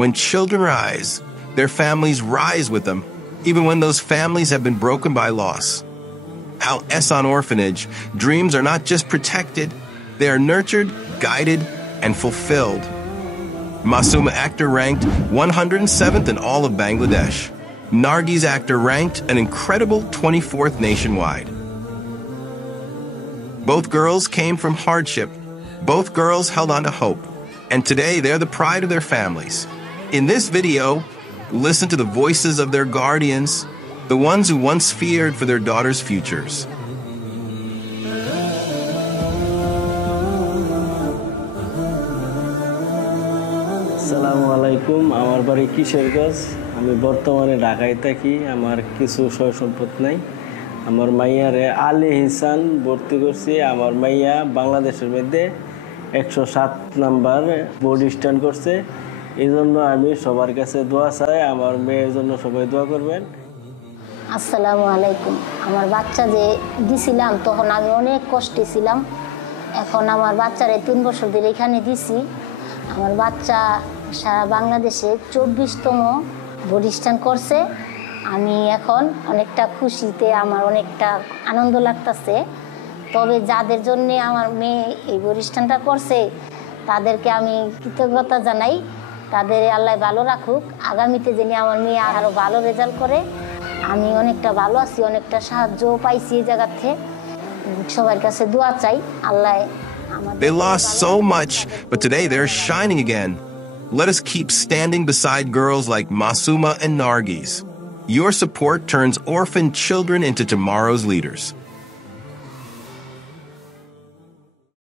When children rise, their families rise with them, even when those families have been broken by loss. Al Ehsan Orphanage, dreams are not just protected, they are nurtured, guided, and fulfilled. Masooma Akhtar ranked 107th in all of Bangladesh. Nargis Akhtar ranked an incredible 24th nationwide. Both girls came from hardship. Both girls held on to hope. And today, they're the pride of their families. In this video, listen to the voices of their guardians, the ones who once feared for their daughters' futures. আসসালামু আলাইকুম। আমার বাড়ি কিশোরগঞ্জ। আমি বর্তমানে ঢাকায় থাকি। আমার কিছু সয় সম্পদ নাই। আমার মাইয়ারে আলী হিসান ভর্তি করছি। আমার মাইয়া বাংলাদেশের মধ্যে 107 নাম্বার বোর্ড স্ট্যান্ড করছে। এই জন্য আমি সবার কাছে দোয়া চাই, আমার মেয়ের জন্য সবাই দোয়া করবেন। আসসালামু আলাইকুম। আমার বাচ্চা যে দিছিলাম তখন আমি অনেক কষ্টে ছিলাম। এখন আমার বাচ্চারে 3 বছর ধরে এখানে দিছি। আমার বাচ্চা সারা বাংলাদেশে 24তম বোর্ড স্ট্যান্ড করছে। আমি এখন অনেকটা খুশিতে, আমার অনেকটা আনন্দ লাগতেছে। তবে যাদের জন্য আমার মেয়ে এই বোর্ড স্ট্যান্ডটা করছে তাদেরকে আমি কৃতজ্ঞতা জানাই। তাদের আল্লাহ ভালো রাখুক, আগামীতে যেন আমার মেয়ে আরও ভালো রেজাল্ট করে। আমি অনেকটা ভালো আছি, অনেকটা সাহায্যও পাইছি এই জায়গা থেকে। সবার কাছে দোয়া চাই আল্লাহ। They lost so much, but today they're shining again. Let us keep standing beside girls like Masooma and Nargis. Your support turns orphaned children into tomorrow's leaders.